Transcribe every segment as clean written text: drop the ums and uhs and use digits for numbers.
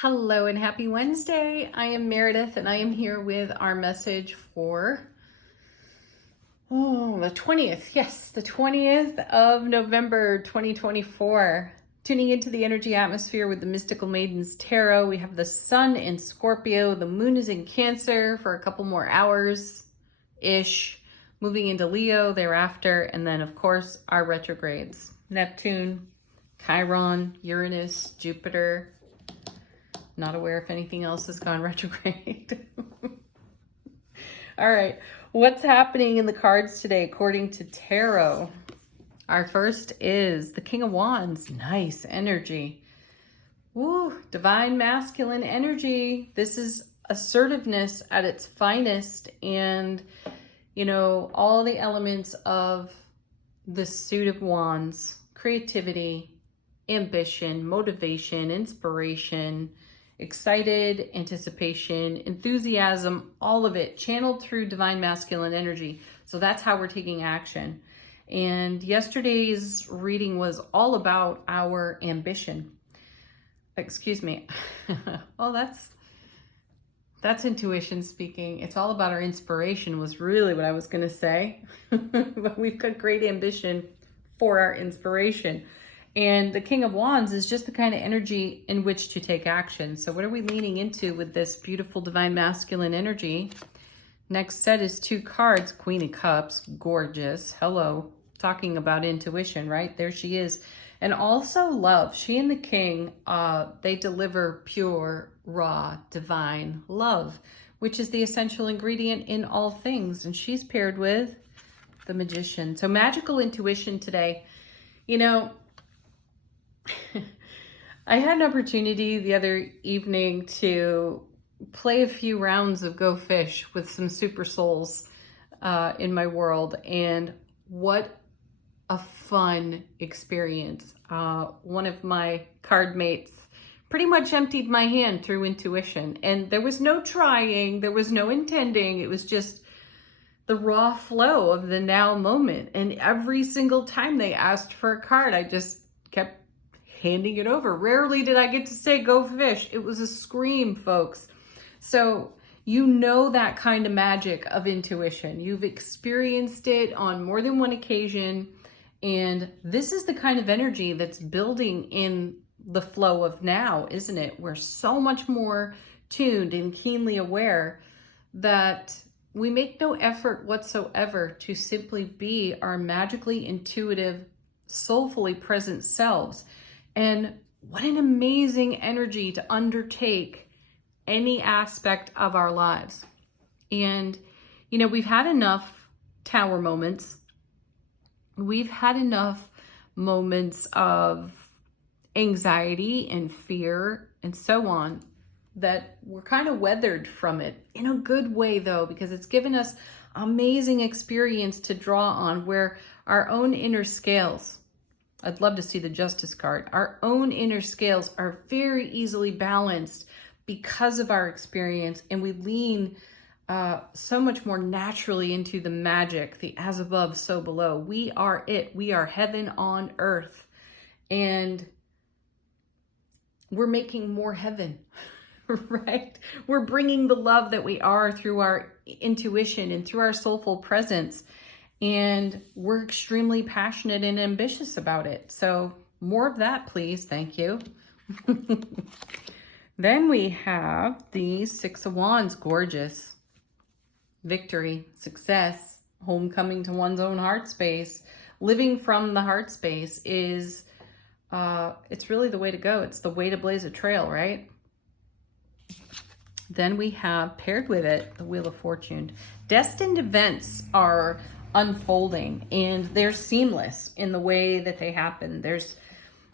Hello and happy Wednesday. I am Meredith and I am here with our message for the 20th. Yes, the 20th of November 2024. Tuning into the energy atmosphere with the Mystical Maidens Tarot. We have the sun in Scorpio, the moon is in Cancer for a couple more hours-ish, moving into Leo thereafter, and then of course our retrogrades. Neptune, Chiron, Uranus, Jupiter. Not aware if anything else has gone retrograde. All right, what's happening in the cards today according to tarot? Our first is the King of Wands. Nice energy. Woo, divine masculine energy. This is assertiveness at its finest, and all the elements of the suit of wands: creativity, ambition, motivation, inspiration, excited, anticipation, enthusiasm, all of it channeled through divine masculine energy. So that's how we're taking action. And yesterday's reading was all about our ambition. Excuse me. Oh, that's intuition speaking. It's all about our inspiration was really what I was going to say. But we've got great ambition for our inspiration. And the King of Wands is just the kind of energy in which to take action. So what are we leaning into with this beautiful divine masculine energy? Next set is two cards. Queen of Cups, gorgeous. Hello. Talking about intuition, right? There she is. And also love. She and the King, they deliver pure, raw, divine love, which is the essential ingredient in all things. And she's paired with the Magician. So magical intuition today. I had an opportunity the other evening to play a few rounds of Go Fish with some super souls in my world, and what a fun experience. One of my card mates pretty much emptied my hand through intuition, and there was no trying, there was no intending, it was just the raw flow of the now moment. And every single time they asked for a card, I just kept handing it over. Rarely did I get to say Go Fish. It was a scream, folks. So that kind of magic of intuition. You've experienced it on more than one occasion. And this is the kind of energy that's building in the flow of now, isn't it? We're so much more tuned and keenly aware that we make no effort whatsoever to simply be our magically intuitive, soulfully present selves. And what an amazing energy to undertake any aspect of our lives. And, we've had enough tower moments. We've had enough moments of anxiety and fear and so on that we're kind of weathered from it, in a good way though, because it's given us amazing experience to draw on, where our own inner scales, I'd love to see the Justice card. Our own inner scales are very easily balanced because of our experience, and we lean so much more naturally into the magic, the as above, so below. We are it. We are heaven on earth, and we're making more heaven, right? We're bringing the love that we are through our intuition and through our soulful presence. And we're extremely passionate and ambitious about it. So more of that, please. Thank you. Then we have the Six of Wands. Gorgeous. Victory, success, homecoming to one's own heart space. Living from the heart space is, it's really the way to go. It's the way to blaze a trail, right? Then we have, paired with it, the Wheel of Fortune. Destined events are unfolding, and they're seamless in the way that they happen.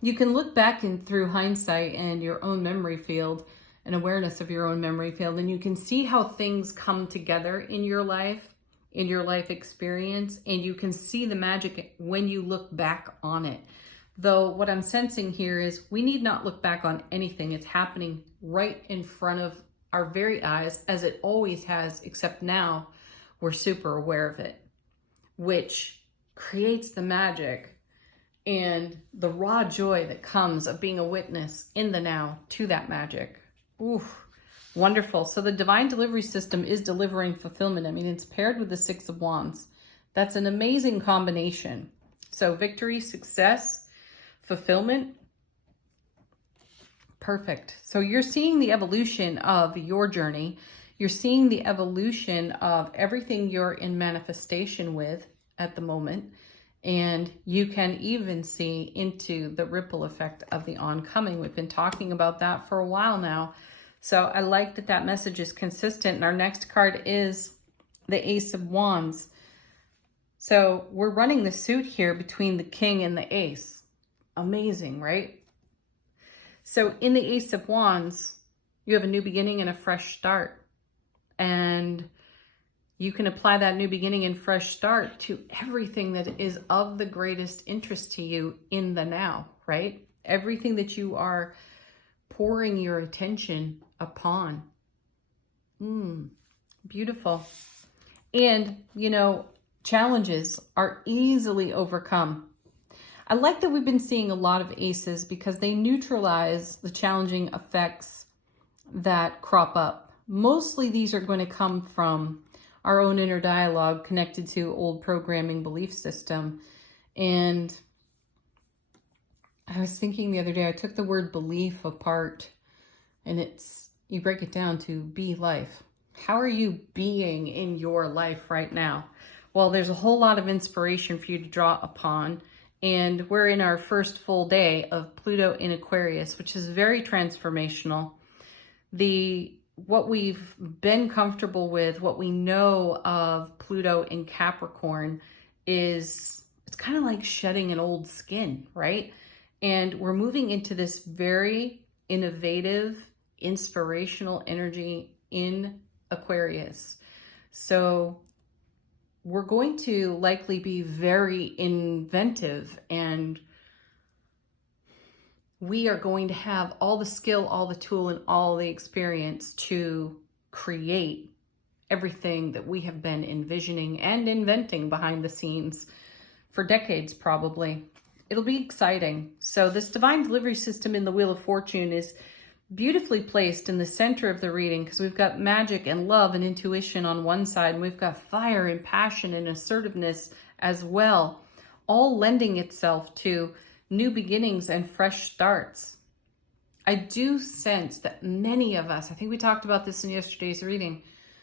You can look back and through hindsight and your own memory field and awareness of your own memory field, and you can see how things come together in your life experience, and you can see the magic when you look back on it. Though what I'm sensing here is we need not look back on anything. It's happening right in front of our very eyes, as it always has, except now we're super aware of it, which creates the magic and the raw joy that comes of being a witness in the now to that magic. Oof, wonderful. So the divine delivery system is delivering fulfillment. I mean, it's paired with the Six of Wands. That's an amazing combination. So victory, success, fulfillment. Perfect. So you're seeing the evolution of your journey. You're seeing the evolution of everything you're in manifestation with at the moment. And you can even see into the ripple effect of the oncoming. We've been talking about that for a while now. So I like that that message is consistent. And our next card is the Ace of Wands. So we're running the suit here between the King and the Ace. Amazing, right? So in the Ace of Wands, you have a new beginning and a fresh start. And you can apply that new beginning and fresh start to everything that is of the greatest interest to you in the now, right? Everything that you are pouring your attention upon. Beautiful. And, you know, challenges are easily overcome. I like that we've been seeing a lot of aces because they neutralize the challenging effects that crop up. Mostly these are going to come from our own inner dialogue connected to old programming belief system. And I was thinking the other day, I took the word belief apart, and you break it down to be life. How are you being in your life right now? Well, there's a whole lot of inspiration for you to draw upon. And we're in our first full day of Pluto in Aquarius, which is very transformational. What we've been comfortable with, what we know of Pluto in Capricorn it's kind of like shedding an old skin, right? And we're moving into this very innovative, inspirational energy in Aquarius. So we're going to likely be very inventive, and we are going to have all the skill, all the tool, and all the experience to create everything that we have been envisioning and inventing behind the scenes for decades, probably. It'll be exciting. So this divine delivery system in the Wheel of Fortune is beautifully placed in the center of the reading because we've got magic and love and intuition on one side, and we've got fire and passion and assertiveness as well, all lending itself to new beginnings and fresh starts. I do sense that many of us, I think we talked about this in yesterday's reading,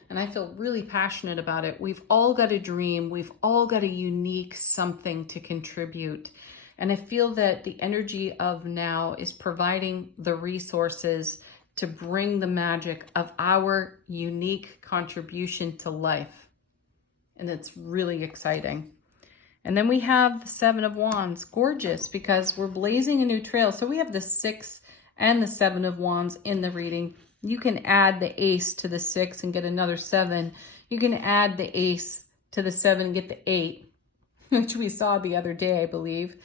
and I feel really passionate about it. We've all got a dream. We've all got a unique something to contribute. And I feel that the energy of now is providing the resources to bring the magic of our unique contribution to life. And it's really exciting. And then we have the Seven of Wands. Gorgeous, because we're blazing a new trail. So we have the 6 and the 7 of Wands in the reading. You can add the Ace to the 6 and get another 7. You can add the Ace to the 7 and get the 8, which we saw the other day, I believe.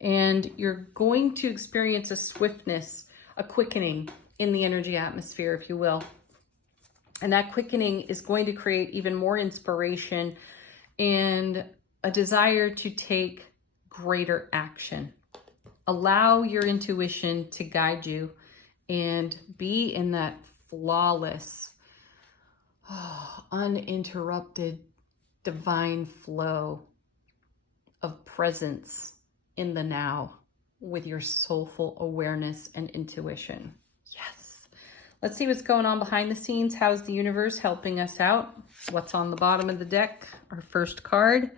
And you're going to experience a swiftness, a quickening in the energy atmosphere, if you will. And that quickening is going to create even more inspiration and a desire to take greater action. Allow your intuition to guide you and be in that flawless, uninterrupted, divine flow of presence in the now with your soulful awareness and intuition. Yes. Let's see what's going on behind the scenes. How's the universe helping us out? What's on the bottom of the deck? Our first card,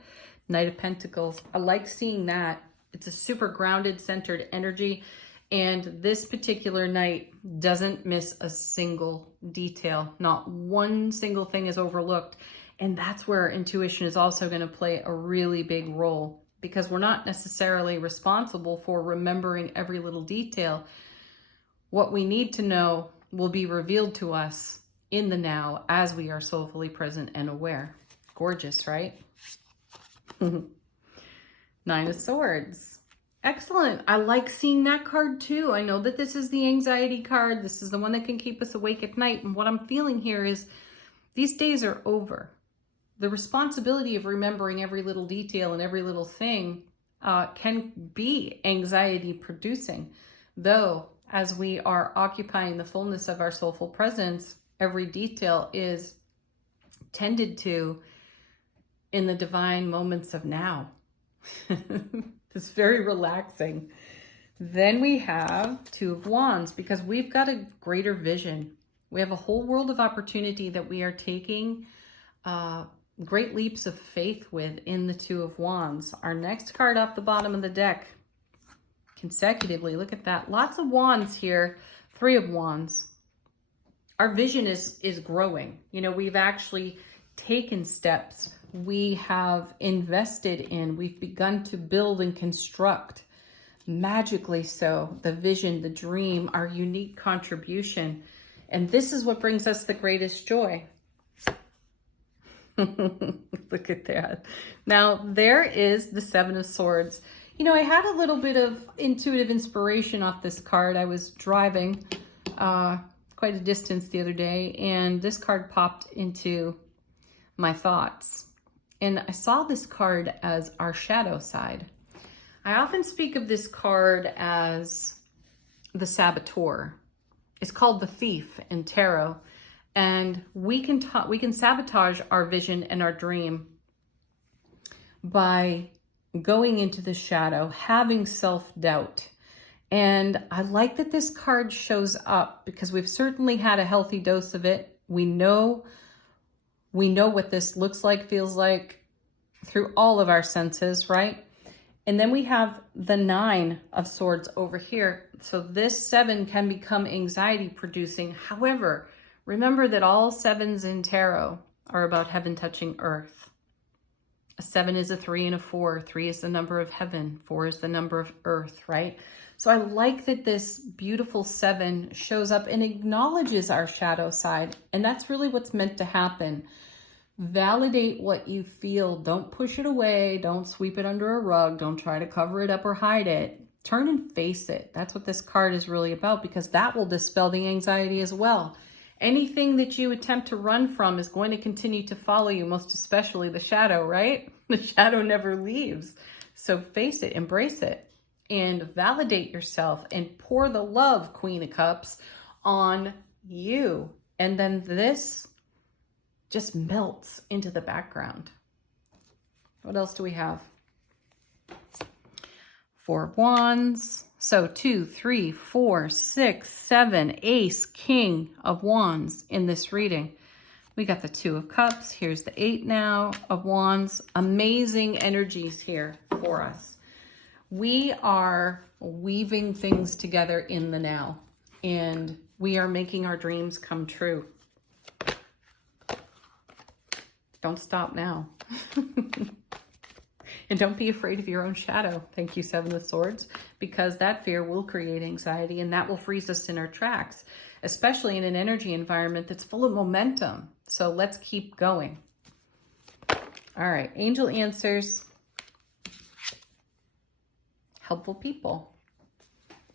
Knight of Pentacles. I like seeing that. It's a super grounded, centered energy. And this particular Knight doesn't miss a single detail. Not one single thing is overlooked. And that's where intuition is also going to play a really big role, because we're not necessarily responsible for remembering every little detail. What we need to know will be revealed to us in the now as we are soulfully present and aware. Gorgeous, right? 9 of Swords. Excellent. I like seeing that card too. I know that this is the anxiety card. This is the one that can keep us awake at night. And what I'm feeling here is these days are over. The responsibility of remembering every little detail and every little thing can be anxiety producing. Though, as we are occupying the fullness of our soulful presence, every detail is tended to in the divine moments of now. It's very relaxing. Then we have Two of Wands, because we've got a greater vision. We have a whole world of opportunity that we are taking great leaps of faith with in the Two of Wands. Our next card off the bottom of the deck, consecutively, look at that. Lots of wands here. Three of Wands. Our vision is growing. You know, we've actually taken steps. We have invested in, we've begun to build and construct, magically so, the vision, the dream, our unique contribution. And this is what brings us the greatest joy. Look at that. Now, there is the Seven of Swords. You know, I had a little bit of intuitive inspiration off this card. I was driving quite a distance the other day, and this card popped into my thoughts. And I saw this card as our shadow side. I often speak of this card as the saboteur. It's called the thief in tarot. And we can sabotage our vision and our dream by going into the shadow, having self-doubt. And I like that this card shows up because we've certainly had a healthy dose of it. We know what this looks like, feels like through all of our senses, right? And then we have the Nine of Swords over here. So this seven can become anxiety producing. However, remember that all sevens in tarot are about heaven touching earth. A seven is a 3 and a 4. 3 is the number of heaven. 4 is the number of earth, right? So I like that this beautiful seven shows up and acknowledges our shadow side. And that's really what's meant to happen. Validate what you feel. Don't push it away. Don't sweep it under a rug. Don't try to cover it up or hide it. Turn and face it. That's what this card is really about, because that will dispel the anxiety as well. Anything that you attempt to run from is going to continue to follow you, most especially the shadow, right? The shadow never leaves. So face it, embrace it, and validate yourself and pour the love, Queen of Cups, on you. And then this just melts into the background. What else do we have? Four of Wands. So 2, 3, 4, 6, 7, Ace, King of Wands in this reading. We got the Two of Cups. Here's the 8 now of Wands. Amazing energies here for us. We are weaving things together in the now, and we are making our dreams come true. Don't stop now. And don't be afraid of your own shadow. Thank you, Seven of Swords, because that fear will create anxiety, and that will freeze us in our tracks, especially in an energy environment that's full of momentum. So let's keep going. All right, angel answers. Helpful people.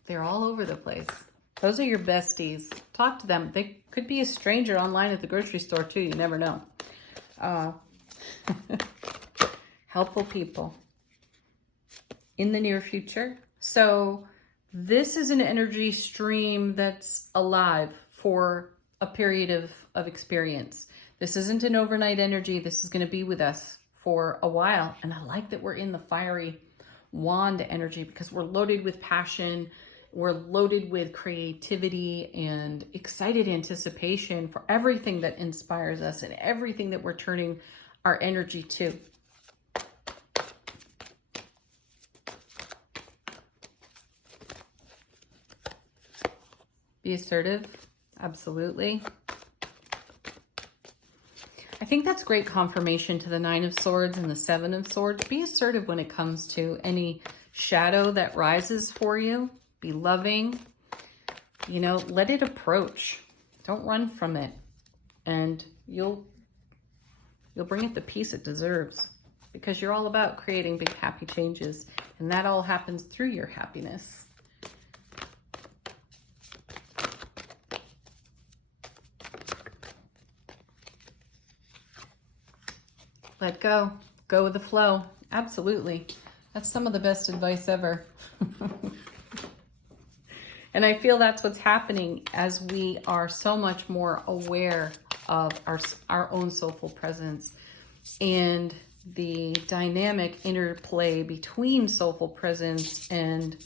They're all over the place. Those are your besties. Talk to them. They could be a stranger online at the grocery store too. You never know. Helpful people in the near future. So this is an energy stream that's alive for a period of experience. This isn't an overnight energy. This is going to be with us for a while. And I like that we're in the fiery wand energy, because we're loaded with passion. We're loaded with creativity and excited anticipation for everything that inspires us and everything that we're turning our energy to. Be assertive. Absolutely. I think that's great confirmation to the Nine of Swords and the Seven of Swords. Be assertive when it comes to any shadow that rises for you. Be loving. You know, let it approach. Don't run from it. And you'll bring it the peace it deserves, because you're all about creating big happy changes. And that all happens through your happiness. Let go. Go with the flow. Absolutely. That's some of the best advice ever. And I feel that's what's happening as we are so much more aware of our own soulful presence and the dynamic interplay between soulful presence and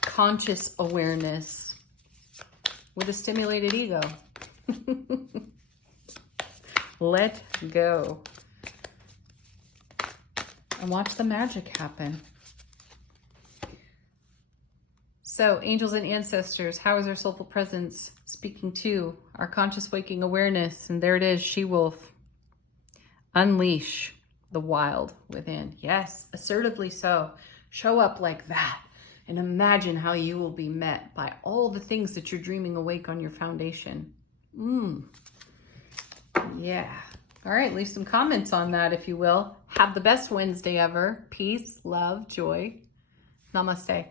conscious awareness with a stimulated ego. Let go. And watch the magic happen. So, angels and ancestors, how is our soulful presence speaking to our conscious waking awareness? And there it is, she-wolf. Unleash the wild within. Yes, assertively so. Show up like that. And imagine how you will be met by all the things that you're dreaming awake on your foundation. Yeah. All right, leave some comments on that, if you will. Have the best Wednesday ever. Peace, love, joy. Namaste.